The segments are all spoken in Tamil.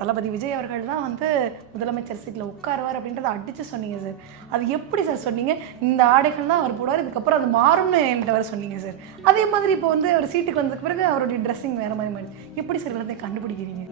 தளபதி விஜய் அவர்கள் தான் வந்து முதலமைச்சர் சீட்டில் உட்காருவார் அப்படின்றத அடித்து சொன்னீங்க சார். அது எப்படி சார் சொன்னீங்க? இந்த ஆடைகள் தான் அவர் போடுவார், இதுக்கப்புறம் அது மாறும்னு என்கிட்ட வர சொன்னீங்க சார். அதே மாதிரி இப்போ வந்து அவர் சீட்டுக்கு வந்ததுக்கு பிறகு அவருடைய ட்ரெஸ்ஸிங் வேறு மாதிரி எப்படி சார் எல்லாத்தையும் கண்டுபிடிக்கிறீங்க?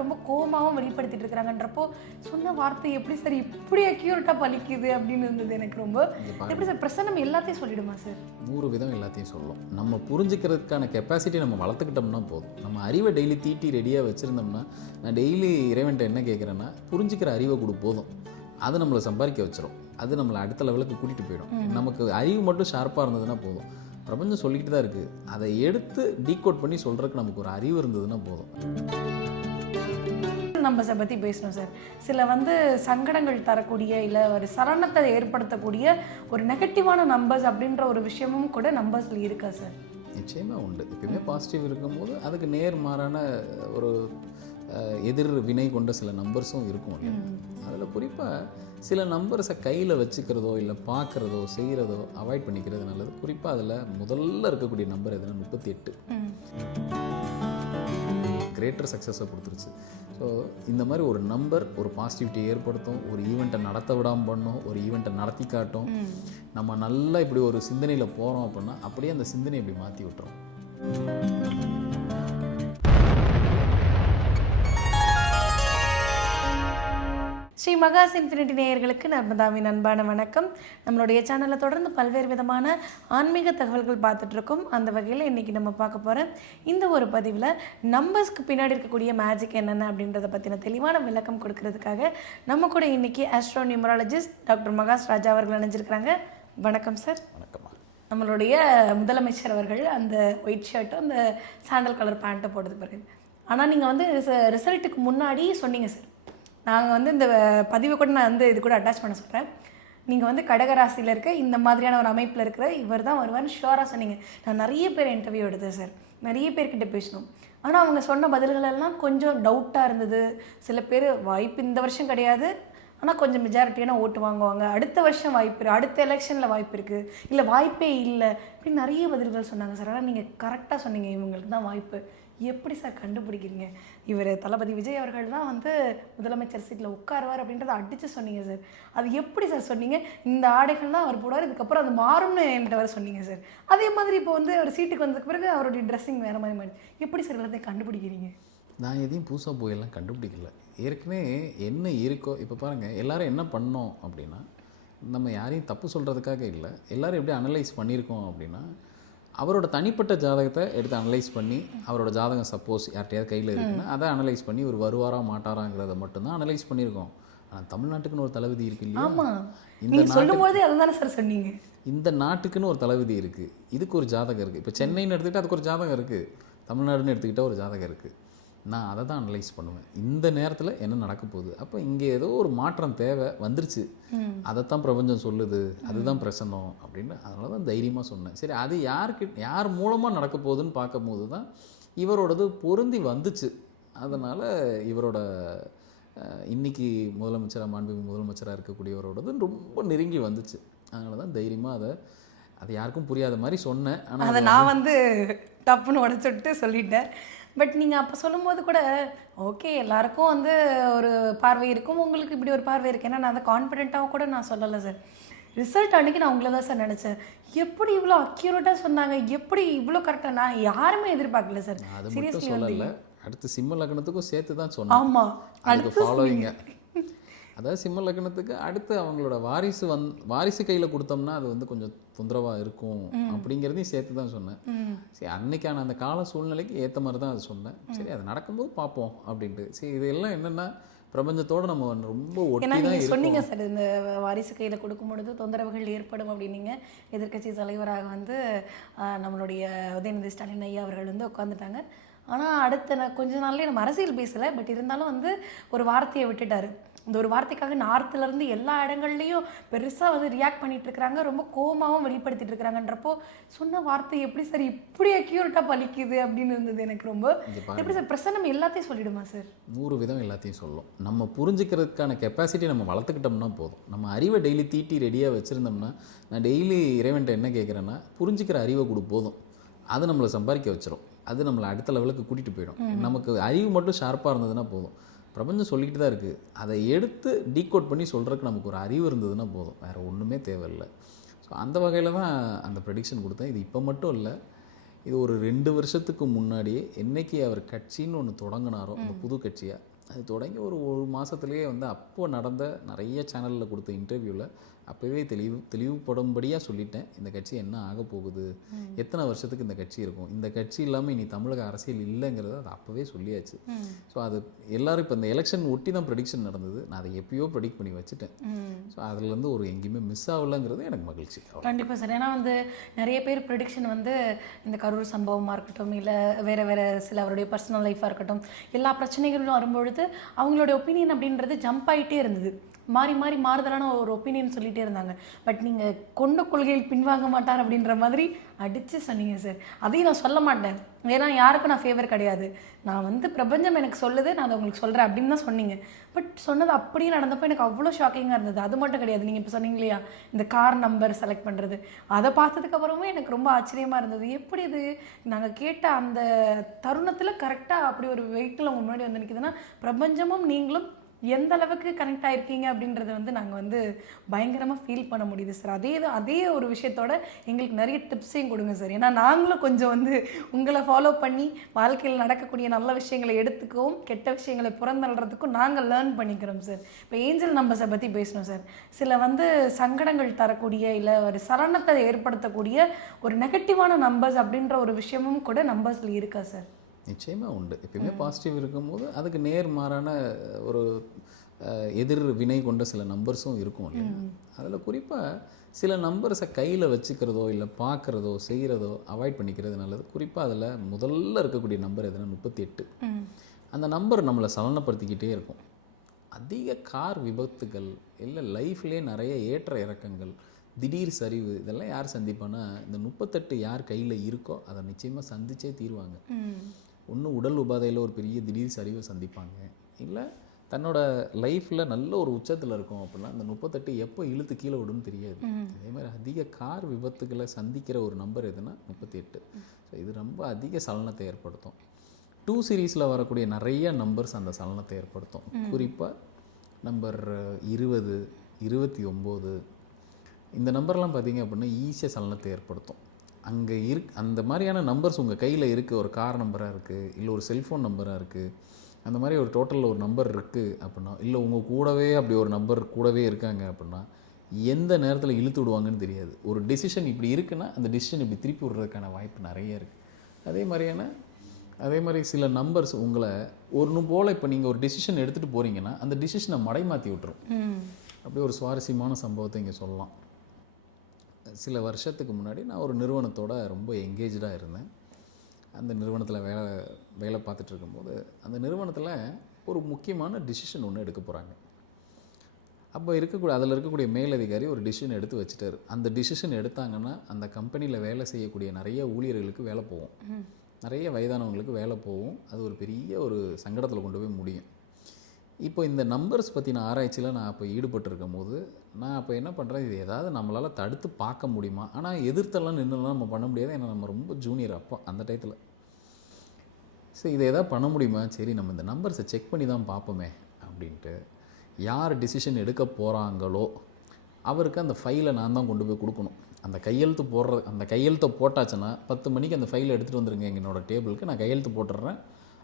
ரொம்ப கோமாவும் வெளிப்படுத்திட்டு இருக்கிறாங்கன்றப்போ சொன்ன வார்த்தை எப்படி சார் இப்படி அக்யூரேட்டாக பலிக்குது அப்படின்னு இருந்தது எனக்கு ரொம்ப. எப்படி சார் பிரசன்னம் எல்லாத்தையும் சொல்லிடுமா சார்? 100 விதம் எல்லாத்தையும் சொல்லும். நம்ம புரிஞ்சுக்கிறதுக்கான கெப்பாசிட்டி நம்ம வளர்த்துக்கிட்டோம்னா போதும். நம்ம அறிவை டெய்லி தீட்டி ரெடியாக வச்சுருந்தோம்னா, நான் டெய்லி இறைவன்ட்ட என்ன கேட்குறேன்னா, புரிஞ்சுக்கிற அறிவை கொடு போதும். அது நம்மளை சம்பாதிக்க வச்சிடும். அது நம்மளை அடுத்த லெவலுக்கு கூட்டிகிட்டு போயிடும். நமக்கு அறிவு மட்டும் ஷார்ப்பாக இருந்ததுன்னா போதும். பிரபஞ்சம் சொல்லிக்கிட்டு தான் இருக்குது. அதை எடுத்து டீகோட் பண்ணி சொல்கிறதுக்கு நமக்கு ஒரு அறிவு இருந்ததுன்னா போதும். நம்பர்ஸை பற்றி பேசணும் சார். சில வந்து சங்கடங்கள் தரக்கூடிய இல்லை ஒரு சலனத்தை ஏற்படுத்தக்கூடிய ஒரு நெகட்டிவான நம்பர்ஸ் அப்படின்ற ஒரு விஷயமும் கூட நம்பர்ஸில் இருக்கா சார்? நிச்சயமாக உண்டு. எப்பயுமே பாசிட்டிவ் இருக்கும்போது அதுக்கு நேர்மாறான ஒரு எதிர் வினை கொண்ட சில நம்பர்ஸும் இருக்கும். அதில் குறிப்பாக சில நம்பர்ஸை கையில் வச்சுக்கிறதோ இல்லை பார்க்குறதோ செய்கிறதோ அவாய்ட் பண்ணிக்கிறது நல்லது. குறிப்பாக அதில் முதல்ல இருக்கக்கூடிய நம்பர் எதுனா 38 கிரேட்டர் சக்ஸஸை கொடுத்துருச்சு. ஸோ இந்த மாதிரி ஒரு நம்பர் ஒரு பாசிட்டிவிட்டி ஏற்படுத்தும், ஒரு ஈவெண்ட்டை நடத்த விடாமல் பண்ணும், ஒரு ஈவெண்ட்டை நடத்தி காட்டும். நம்ம நல்லா இப்படி ஒரு சிந்தனையில் போகிறோம் அப்படின்னா அப்படியே அந்த சிந்தனை இப்படி மாற்றி விட்டுரும். ஸ்ரீ மகாஸ் இன்ஃபினிட்டி நேயர்களுக்கு நர்மதாவின் அன்பான வணக்கம். நம்மளுடைய சேனலில் தொடர்ந்து பல்வேறு விதமான ஆன்மீக தகவல்கள் பார்த்துட்ருக்கோம். அந்த வகையில் இன்றைக்கி நம்ம பார்க்க போகிற இந்த ஒரு பதிவில் நம்பர்ஸ்க்கு பின்னாடி இருக்கக்கூடிய மேஜிக் என்னென்ன அப்படின்றத பற்றின தெளிவான விளக்கம் கொடுக்கறதுக்காக நம்ம கூட இன்றைக்கி ஆஸ்ட்ரோ நியூமராலஜிஸ்ட் டாக்டர் மகாஸ் ராஜா அவர்கள் இணைஞ்சிருக்கிறாங்க. வணக்கம் சார். வணக்கம்மா. நம்மளுடைய முதலமைச்சர் அவர்கள் அந்த ஒயிட் ஷர்ட்டும் அந்த சாண்டல் கலர் பேண்ட்டை போட்டது பிறகு, ஆனால் நீங்கள் வந்து ரிசல்ட்டுக்கு முன்னாடி சொன்னீங்க சார், நாங்கள் வந்து இந்த பதிவை கூட நான் வந்து இது கூட அட்டாச் பண்ண சொல்கிறேன், நீங்கள் வந்து கடகராசியில் இருக்க இந்த மாதிரியான ஒரு அமைப்பில் இருக்கிற இவர் தான் வருவார்னு ஷுவராக சொன்னீங்க. நான் நிறைய பேர் இன்டர்வியூ எடுத்தேன் சார், நிறைய பேர்கிட்ட பேசணும். ஆனால் அவங்க சொன்ன பதில்களெல்லாம் கொஞ்சம் டவுட்டாக இருந்தது. சில பேர் வாய்ப்பு இந்த வருஷம் கிடையாது, ஆனால் கொஞ்சம் மெஜாரிட்டியான ஓட்டு வாங்குவாங்க, அடுத்த வருஷம் வாய்ப்பு இருக்குது, அடுத்த எலெக்ஷனில் வாய்ப்பு இருக்குது, இல்லை வாய்ப்பே இல்லை, இப்படி நிறைய பதில்கள் சொன்னாங்க சார். ஆனால் நீங்கள் கரெக்டாக சொன்னீங்க இவங்களுக்கு தான் வாய்ப்பு. எப்படி சார் கண்டுபிடிக்கிறீங்க? இவர் தளபதி விஜய் அவர்கள் தான் வந்து முதலமைச்சர் சீட்டில் உட்காருவார் அப்படின்றத அடித்து சொன்னீங்க சார். அது எப்படி சார் சொன்னீங்க? இந்த ஆடைகள் தான் அவர் போடுவார், இதுக்கப்புறம் அது மாறும்னு என்கிட்ட வர சொன்னீங்க சார். அதே மாதிரி இப்போ வந்து அவர் சீட்டுக்கு வந்ததுக்கு பிறகு அவருடைய ட்ரெஸ்ஸிங் வேறு மாதிரி எப்படி சார் எல்லாத்தையும் கண்டுபிடிக்கிறீங்க? நான் எதையும் புதுசாக போயெல்லாம் கண்டுபிடிக்கல. ஏற்கனவே என்ன இருக்கோ. இப்போ பாருங்கள், எல்லோரும் என்ன பண்ணோம் அப்படின்னா, நம்ம யாரையும் தப்பு சொல்கிறதுக்காக இல்லை, எல்லோரும் எப்படி அனலைஸ் பண்ணியிருக்கோம் அப்படின்னா, அவரோட தனிப்பட்ட ஜாதகத்தை எடுத்து அனலைஸ் பண்ணி, அவரோட ஜாதகம் சப்போஸ் யார்கிட்டையாவது கையில் இருக்குன்னா அதை அனலைஸ் பண்ணி ஒரு வருவாரா மாட்டாராங்கிறத மட்டும்தான் அனலைஸ் பண்ணியிருக்கோம். ஆனால் தமிழ்நாட்டுக்குன்னு ஒரு தளபதி இருக்கு இல்லையா? இந்த நாட்டுக்குன்னு ஒரு தளபதி இருக்குது, இதுக்கு ஒரு ஜாதகம் இருக்குது. இப்போ சென்னைன்னு எடுத்துக்கிட்டால் அதுக்கு ஒரு ஜாதகம் இருக்குது, தமிழ்நாடுன்னு எடுத்துக்கிட்டால் ஒரு ஜாதகம் இருக்குது. நான் அதை தான் அனலைஸ் பண்ணுவேன். இந்த நேரத்தில் என்ன நடக்க போகுது, அப்போ இங்கே ஏதோ ஒரு மாற்றம் தேவை வந்துருச்சு, அதைத்தான் பிரபஞ்சம் சொல்லுது, அதுதான் பிரசன்னம் அப்படின்னு. அதனால தான் தைரியமாக சொன்னேன். சரி, அது யார் மூலமாக நடக்க போகுதுன்னு பார்க்கும் போது தான் இவரோடது பொருந்தி வந்துச்சு. அதனால் இவரோட இன்றைக்கி மாண்புமிகு முதலமைச்சராக இருக்கக்கூடியவரோடது ரொம்ப நெருங்கி வந்துச்சு. அதனால தான் தைரியமாக அது யாருக்கும் புரியாத மாதிரி சொன்னேன். ஆனால் அதை நான் வந்து தப்புன்னு உடச்சுட்டு சொல்லிட்டேன். பட் நீங்கள் அப்போ சொல்லும்போது கூட ஓகே, எல்லாருக்கும் வந்து ஒரு பார்வை இருக்கும், உங்களுக்கு இப்படி ஒரு பார்வை இருக்குது. ஏன்னா நான் அதை கான்ஃபிடென்ட்டாக கூட நான் சொல்லலை சார். ரிசல்ட் அன்றைக்கி நான் உங்களை தான் சார் நினச்சேன். எப்படி இவ்வளோ அக்யூரேட்டாக சொன்னாங்க, எப்படி இவ்வளோ கரெக்டாக, நான் யாருமே எதிர்பார்க்கல சார். சீரியஸ்லி சொல்லலை. அடுத்து சிம்ம லக்னத்துக்கும் சேர்த்து தான் சொன்னேன். ஆமாம், அதுக்கு ஃபாலோவிங்க. அதாவது சிம்ம லக்னத்துக்கு அடுத்து அவங்களோட வாரிசு கையில் கொடுத்தோம்னா அது வந்து கொஞ்சம் தொந்தரவாக இருக்கும் அப்படிங்கிறதையும் சேர்த்து தான் சொன்னேன். சரி, அன்னைக்கான அந்த கால சூழ்நிலைக்கு ஏற்ற மாதிரி தான் அது சொன்னேன். சரி, அது நடக்கும்போது பார்ப்போம் அப்படின்ட்டு. சரி, இதெல்லாம் என்னென்னா பிரபஞ்சத்தோடு நம்ம ரொம்ப ஒட்டி தான் சொன்னீங்க சார். இந்த வாரிசு கையில் கொடுக்கும் பொழுது தொந்தரவுகள் ஏற்படும் அப்படின்னீங்க. எதிர்க்கட்சி தலைவராக வந்து நம்மளுடைய உதயநிதி ஸ்டாலின் ஐயா அவர்கள் வந்து உட்காந்துட்டாங்க. ஆனால் அடுத்த கொஞ்ச நாள்லேயே நம்ம அரசியல் பேசலை, பட் இருந்தாலும் வந்து ஒரு வார்த்தையை விட்டுட்டார். இந்த ஒரு வார்த்தைக்காக நார்த்துலேருந்து எல்லா இடங்கள்லையும் பெருசாக வந்து ரியாக்ட் பண்ணிட்டு இருக்கிறாங்க, ரொம்ப கோமாவும் வெளிப்படுத்திட்டு இருக்கிறாங்கன்றப்போ சொன்ன வார்த்தை எப்படி சார் இப்படி அக்யூரேட்டாக பலிக்குது அப்படின்னு இருந்தது எனக்கு ரொம்ப. எப்படி சார் பிரசன்னம் எல்லாத்தையும் சொல்லிடுமா சார்? 100 விதம் எல்லாத்தையும் சொல்லும். நம்ம புரிஞ்சுக்கிறதுக்கான கெப்பாசிட்டி நம்ம வளர்த்துக்கிட்டோம்னா போதும். நம்ம அறிவை டெய்லி தீட்டி ரெடியாக வச்சுருந்தோம்னா, நான் டெய்லி இறைவன்ட்ட என்ன கேட்குறேன்னா, புரிஞ்சுக்கிற அறிவை கொடு போதும். அது நம்மளை சம்பாதிக்க வச்சிடும். அது நம்மளை அடுத்த லெவலுக்கு கூட்டிகிட்டு போயிடும். நமக்கு அறிவு மட்டும் ஷார்ப்பாக இருந்ததுன்னா போதும். பிரபஞ்சம் சொல்லிக்கிட்டு தான் இருக்குது, அதை எடுத்து டீகோட் பண்ணி சொல்கிறதுக்கு நமக்கு ஒரு அறிவு இருந்ததுன்னா போதும், வேறு ஒன்றுமே தேவையில்லை. ஸோ அந்த வகையில் தான் அந்த ப்ரெடிக்ஷன் கொடுத்தேன். இது இப்போ மட்டும் இல்லை, இது ஒரு 2 வருஷத்துக்கு முன்னாடியே என்னைக்கு அவர் கட்சின்னு ஒன்று தொடங்கினாரோ, அந்த புது கட்சியாக, அது தொடங்கி ஒரு மாதத்துலேயே வந்து அப்போது நடந்த நிறைய சேனலில் கொடுத்த இன்டர்வியூவில் அப்போவே தெளிவுபடும்படியாக சொல்லிட்டேன், இந்த கட்சி என்ன ஆக போகுது, எத்தனை வருஷத்துக்கு இந்த கட்சி இருக்கும், இந்த கட்சி இல்லாமல் இனி தமிழக அரசியல் இல்லைங்கிறத அது அப்போவே சொல்லியாச்சு. ஸோ அது எல்லோரும் இப்போ இந்த எலெக்ஷன் ஒட்டி தான் ப்ரெடிக்ஷன் நடந்தது, நான் அதை எப்பயோ ப்ரெடிக்ட் பண்ணி வச்சுட்டேன். ஸோ அதுலேருந்து ஒரு எங்கேயுமே மிஸ் ஆகலைங்கிறது எனக்கு மகிழ்ச்சி. கண்டிப்பாக சார். ஏன்னா வந்து நிறைய பேர் ப்ரெடிக்ஷன் வந்து இந்த கரூர் சம்பவமாக இருக்கட்டும், இல்லை வேறு சில அவருடைய பர்சனல் லைஃபாக இருக்கட்டும், எல்லா பிரச்சனைகளும் வரும்பொழுது அவங்களுடைய ஒப்பீனியன் அப்படின்றது ஜம்ப் ஆகிட்டே இருந்தது, மாறி மாறுதலான ஒரு ஒப்பீனியன் சொல்லிகிட்டே இருந்தாங்க. பட் நீங்கள் கொண்ட கொள்கையில் பின்வாங்க மாட்டார் அப்படின்ற மாதிரி அடித்து சொன்னீங்க சார். அதையும் நான் சொல்ல மாட்டேன், ஏன்னா யாருக்கும் நான் ஃபேவர் கிடையாது, நான் வந்து பிரபஞ்சம் எனக்கு சொல்லுது, நான் அதை உங்களுக்கு சொல்கிறேன் அப்படின்னு தான் சொன்னீங்க. பட் சொன்னது அப்படியே நடந்தப்போ எனக்கு அவ்வளோ ஷாக்கிங்காக இருந்தது. அது மட்டும் கிடையாது, நீங்கள் இப்போ சொன்னீங்க இல்லையா இந்த கார் நம்பர் செலக்ட் பண்ணுறது, அதை பார்த்ததுக்கப்புறமே எனக்கு ரொம்ப ஆச்சரியமாக இருந்தது. எப்படி இது நாங்கள் கேட்ட அந்த தருணத்தில் கரெக்டாக அப்படி ஒரு வெஹிக்கிள் உங்கள் முன்னாடி வந்து நிற்குதுன்னா, பிரபஞ்சமும் நீங்களும் எந்த அளவுக்கு கனெக்ட் ஆகிருக்கீங்க அப்படின்றத வந்து நாங்கள் வந்து பயங்கரமாக ஃபீல் பண்ண முடியுது சார். அதே ஒரு விஷயத்தோட எங்களுக்கு நிறைய டிப்ஸையும் கொடுங்க சார். ஏன்னா நாங்களும் கொஞ்சம் வந்து உங்களை ஃபாலோ பண்ணி வாழ்க்கையில் நடக்கக்கூடிய நல்ல விஷயங்களை எடுத்துக்கவும் கெட்ட விஷயங்களை புறந்தள்ளுறதுக்கும் நாங்கள் லேர்ன் பண்ணிக்கிறோம் சார். இப்போ ஏஞ்சல் நம்பர்ஸை பற்றி பேசணும் சார். சில வந்து சங்கடங்கள் தரக்கூடிய இல்லை ஒரு சலனத்தை ஏற்படுத்தக்கூடிய ஒரு நெகட்டிவான நம்பர்ஸ் அப்படின்ற ஒரு விஷயமும் கூட நம்பர்ஸில் இருக்கா சார்? நிச்சயமாக உண்டு. எப்பயுமே பாசிட்டிவ் இருக்கும்போது அதுக்கு நேர்மாறான ஒரு எதிர் வினை கொண்ட சில நம்பர்ஸும் இருக்கும் இல்லையா. அதில் குறிப்பாக சில நம்பர்ஸை கையில் வச்சுக்கிறதோ இல்லை பார்க்குறதோ செய்கிறதோ அவாய்ட் பண்ணிக்கிறது நல்லது. குறிப்பாக அதில் முதல்ல இருக்கக்கூடிய நம்பர் எதுனா 38. அந்த நம்பர் நம்மளை சலனப்படுத்திக்கிட்டே இருக்கும். அதிக கார் விபத்துகள் இல்லை லைஃப்லேயே நிறைய ஏற்ற இறக்கங்கள், திடீர் சரிவு, இதெல்லாம் யார் சந்திப்பானா இந்த 38 யார் கையில் இருக்கோ அதை நிச்சயமாக சந்திச்சே தீர்வாங்க. ஒன்று உடல் உபாதையில் ஒரு பெரிய திடீர் சரிவை சந்திப்பாங்க, இல்லை தன்னோட லைஃப்பில் நல்ல ஒரு உச்சத்தில் இருக்கும் அப்படின்னா அந்த 38 எப்போ இழுத்து கீழே விடுன்னு தெரியாது. அதே மாதிரி அதிக கார் விபத்துக்களை சந்திக்கிற ஒரு நம்பர் எதுனா 38. ஸோ இது ரொம்ப அதிக சலனத்தை ஏற்படுத்தும். 2 சீரீஸில் வரக்கூடிய நிறைய நம்பர்ஸ் அந்த சலனத்தை ஏற்படுத்தும். குறிப்பாக நம்பர் 20, 29 இந்த நம்பர்லாம் பார்த்திங்க அப்படின்னா ஈஸியாக சலனத்தை ஏற்படுத்தும். அங்கே அந்த மாதிரியான நம்பர்ஸ் உங்கள் கையில் இருக்குது, ஒரு கார் நம்பராக இருக்குது, இல்லை ஒரு செல்ஃபோன் நம்பராக இருக்குது, அந்த மாதிரி ஒரு டோட்டலில் ஒரு நம்பர் இருக்குது அப்படின்னா, இல்லை உங்கள் கூடவே அப்படி ஒரு நம்பர் கூடவே இருக்காங்க அப்படின்னா எந்த நேரத்தில் இழுத்து விடுவாங்கன்னு தெரியாது. ஒரு டெசிஷன் இப்படி இருக்குன்னா அந்த டெசிஷன் இப்படி திருப்பி விடுறதுக்கான வாய்ப்பு நிறைய இருக்குது. அதே மாதிரி சில நம்பர்ஸ் உங்களை ஒன்று போல் இப்போ நீங்கள் ஒரு டெசிஷன் எடுத்துகிட்டு போகிறீங்கன்னா அந்த டெசிஷனை மடைமாற்றி விட்டுரும். அப்படி ஒரு சுவாரஸ்யமான சம்பவத்தை இங்கே சொல்லலாம். சில வருஷத்துக்கு முன்னாடி நான் ஒரு நிறுவனத்தோட ரொம்ப எங்கேஜாக இருந்தேன். அந்த நிறுவனத்தில் வேலை பார்த்துட்டு இருக்கும்போது அந்த நிறுவனத்தில் ஒரு முக்கியமான டிசிஷன் ஒன்று எடுக்க போகிறாங்க. அப்போ அதில் இருக்கக்கூடிய மேலதிகாரி ஒரு டிசிஷன் எடுத்து வச்சுட்டார். அந்த டிசிஷன் எடுத்தாங்கன்னா அந்த கம்பெனியில் வேலை செய்யக்கூடிய நிறைய ஊழியர்களுக்கு வேலை போகும், நிறைய வயதானவங்களுக்கு வேலை போகும். அது ஒரு பெரிய ஒரு சங்கடத்தில் கொண்டு போய் முடியும். இப்போ இந்த நம்பர்ஸ் பற்றின ஆராய்ச்சியில் நான் அப்போ ஈடுபட்டிருக்கும் போது நான் அப்போ என்ன பண்ணுறேன், இது ஏதாவது நம்மளால் தடுத்து பார்க்க முடியுமா, ஆனால் எதிர்த்தெல்லாம் நின்றுலாம் நம்ம பண்ண முடியாது, ஏன்னா நம்ம ரொம்ப ஜூனியர் அப்போ அந்த டயத்தில். சரி இதை எதாவது பண்ண முடியுமா, சரி நம்ம இந்த நம்பர்ஸை செக் பண்ணி தான் பார்ப்போமே அப்படின்ட்டு யார் டிசிஷன் எடுக்க போகிறாங்களோ அவருக்கு அந்த ஃபைலை நான் தான் கொண்டு போய் கொடுக்கணும். அந்த கையெழுத்தை போட்டாச்சுன்னா 10 மணிக்கு அந்த ஃபைலை எடுத்துகிட்டு வந்துருங்க என்னோட டேபிளுக்கு, நான் கையெழுத்து போட்டுடுறேன்,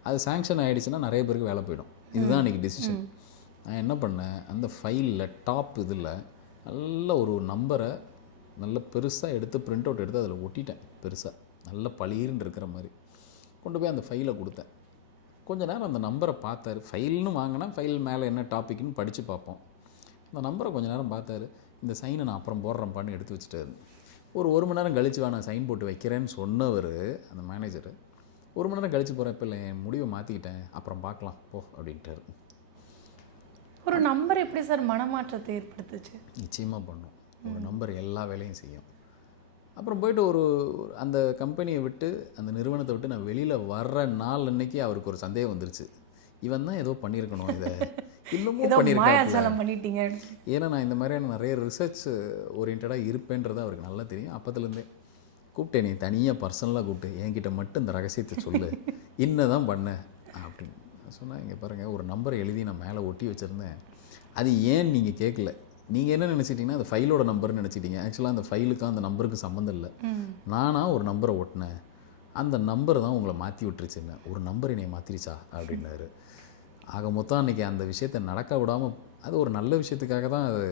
அது சாங்ஷன் ஆகிடுச்சுன்னா நிறைய பேருக்கு வேலை போயிடும். இதுதான் இன்றைக்கி டிசிஷன். நான் என்ன பண்ணேன், அந்த ஃபைலில் டாப் இதில் நல்ல ஒரு நம்பரை நல்ல பெருசாக எடுத்து பிரிண்ட் அவுட் எடுத்து அதில் ஒட்டிட்டேன். பெருசாக நல்ல பளீர்னு இருக்கிற மாதிரி கொண்டு போய் அந்த ஃபைலை கொடுத்தேன். கொஞ்ச நேரம் அந்த நம்பரை பார்த்தாரு. ஃபைல்னு வாங்கினா ஃபைல் மேலே என்ன டாப்பிக்னு படித்து பார்ப்போம். அந்த நம்பரை கொஞ்சம் நேரம் பார்த்தாரு. இந்த சைனை நான் அப்புறம் போடுறேன்ப்பான்னு எடுத்து வச்சுட்டாரு. ஒரு மணி நேரம் கழிச்சு நான் சைன் போட்டு வைக்கிறேன்னு சொன்னவர் அந்த மேனேஜர் 1 மணி நேரம் கழிச்சு போகிறப்ப இல்லை என் முடிவை மாற்றிக்கிட்டேன், அப்புறம் பார்க்கலாம் போ அப்படின்ட்டார். ஒரு நம்பர் எப்படி சார் மனமாற்றத்தை ஏற்படுத்துச்சு? நிச்சயமாக பண்ணும். ஒரு நம்பர் எல்லா வேலையும் செய்யும். அப்புறம் போயிட்டு அந்த கம்பெனியை விட்டு அந்த நிறுவனத்தை விட்டு நான் வெளியில் வர்ற நாள் அன்னைக்கு அவருக்கு ஒரு சந்தேகம் வந்துருச்சு, இவன் தான் ஏதோ பண்ணியிருக்கணும், இதை இன்னமும் பண்ணிட்டீங்க. ஏன்னா நான் இந்த மாதிரியான நிறைய ரிசர்ச் ஓரியன்டாக இருப்பேன்றது அவருக்கு நல்லா தெரியும். அப்போத்துலேருந்தே கூப்பிட்டேன், நீ தனியாக பர்சனலாக கூப்பிட்டு என்கிட்ட மட்டும் இந்த ரகசியத்தை சொல்லு, என்னதான் பண்ண அப்படின்னு சொன்னால், இங்கே பாருங்கள், ஒரு நம்பரை எழுதி நான் மேலே ஒட்டி வச்சுருந்தேன். அது ஏன் நீங்கள் கேட்கல, நீங்கள் என்ன நினச்சிட்டிங்கன்னா அது ஃபைலோட நம்பர்னு நினச்சிட்டீங்க. ஆக்சுவலாக அந்த ஃபைலுக்கும் அந்த நம்பருக்கு சம்மந்தம் இல்லை. நானாக ஒரு நம்பரை ஒட்டினேன், அந்த நம்பர் தான் உங்களை மாற்றி விட்டுருச்சுன்னு. ஒரு நம்பர் என்னை மாற்றிருச்சா அப்படின்னாரு. ஆக மொத்தம் அன்றைக்கி அந்த விஷயத்தை நடக்க விடாமல், அது ஒரு நல்ல விஷயத்துக்காக தான் அது.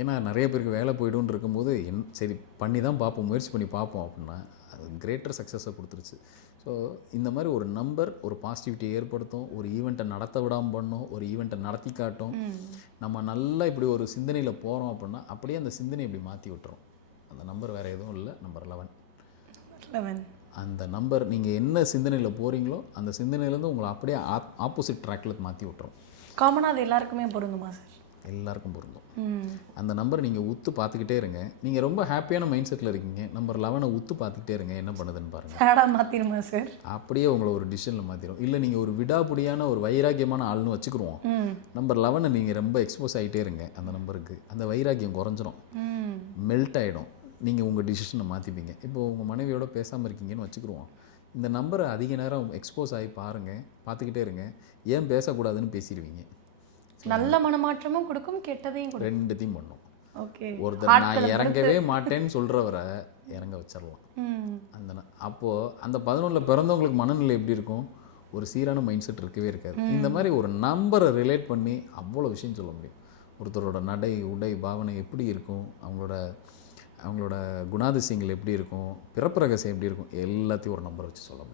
ஏன்னா நிறைய பேருக்கு வேலை போய்டுன்னு இருக்கும்போது சரி பண்ணி தான் பார்ப்போம், முயற்சி பண்ணி பார்ப்போம் அப்படின்னா அது கிரேட்டர் சக்ஸஸை கொடுத்துருச்சு. ஸோ இந்த மாதிரி ஒரு நம்பர் ஒரு பாசிட்டிவிட்டியை ஏற்படுத்தும், ஒரு ஈவெண்ட்டை நடத்த விடாமல் பண்ணும், ஒரு ஈவெண்ட்டை நடத்தி காட்டும். நம்ம நல்லா இப்படி ஒரு சிந்தனையில் போகிறோம் அப்படின்னா அப்படியே அந்த சிந்தனை இப்படி மாற்றி விட்டுரும். அந்த நம்பர் வேறு எதுவும் இல்லை, நம்பர் 11. அந்த நம்பர் நீங்கள் என்ன சிந்தனையில் போகிறீங்களோ அந்த சிந்தனையிலேருந்து உங்களை அப்படியே ஆப்போசிட் ட்ராக்கில் மாற்றி விட்டுரும். காமனாக அது எல்லாருக்குமே பொருந்துமா சார்? எல்லாருக்கும் பொருந்தும். அந்த நம்பரை நீங்கள் உத்து பார்த்துக்கிட்டே இருங்க. நீங்கள் ரொம்ப ஹாப்பியான மைண்ட் செட்டில் இருக்கீங்க, நம்பர் 11 உத்து பார்த்துக்கிட்டே இருங்க, என்ன பண்ணுதுன்னு பாருங்கள். சேடாக மாற்றிடுமா சார்? அப்படியே உங்களை ஒரு டிசிஷனில் மாற்றிடும். இல்லை நீங்கள் ஒரு விடாபுடியான ஒரு வைராக்கியமான ஆள்னு வச்சுக்கிருவோம், நம்பர் 11 நீங்கள் ரொம்ப எக்ஸ்போஸ் ஆகிட்டே இருங்க அந்த நம்பருக்கு, அந்த வைராக்கியம் குறைஞ்சிரும், மெல்ட் ஆகிடும், நீங்கள் உங்கள் டிசிஷனை மாற்றிப்பீங்க. இப்போ உங்கள் மனைவியோட பேசாமல் இருக்கீங்கன்னு வச்சுக்கிருவோம், இந்த நம்பரை அதிக நேரம் எக்ஸ்போஸ் ஆகி பாருங்கள், பார்த்துக்கிட்டே இருங்க, ஏன் பேசக்கூடாதுன்னு பேசிடுவீங்க. நல்ல மனமாற்றமும் கொடுக்கும், கெட்டதையும் கொடுக்கும், ரெண்டுத்தையும் பண்ணும். ஓகே. ஒருத்தர் நான் இறங்கவே மாட்டேன்னு சொல்கிறவரை இறங்க வச்சிடலாம். அந்த அப்போது அந்த 11 பிறந்தவங்களுக்கு மனநிலை எப்படி இருக்கும், ஒரு சீரான மைண்ட் செட் இருக்கவே இருக்காது. இந்த மாதிரி ஒரு நம்பரை ரிலேட் பண்ணி அவ்வளோ விஷயம் சொல்ல முடியும். ஒருத்தரோட நடை உடை பாவனை எப்படி இருக்கும், அவங்களோட குணாதிசயங்கள் எப்படி இருக்கும், பிறப்பு ரகசியம் எப்படி இருக்கும், எல்லாத்தையும் ஒரு நம்பரை வச்சு சொல்ல முடியும்.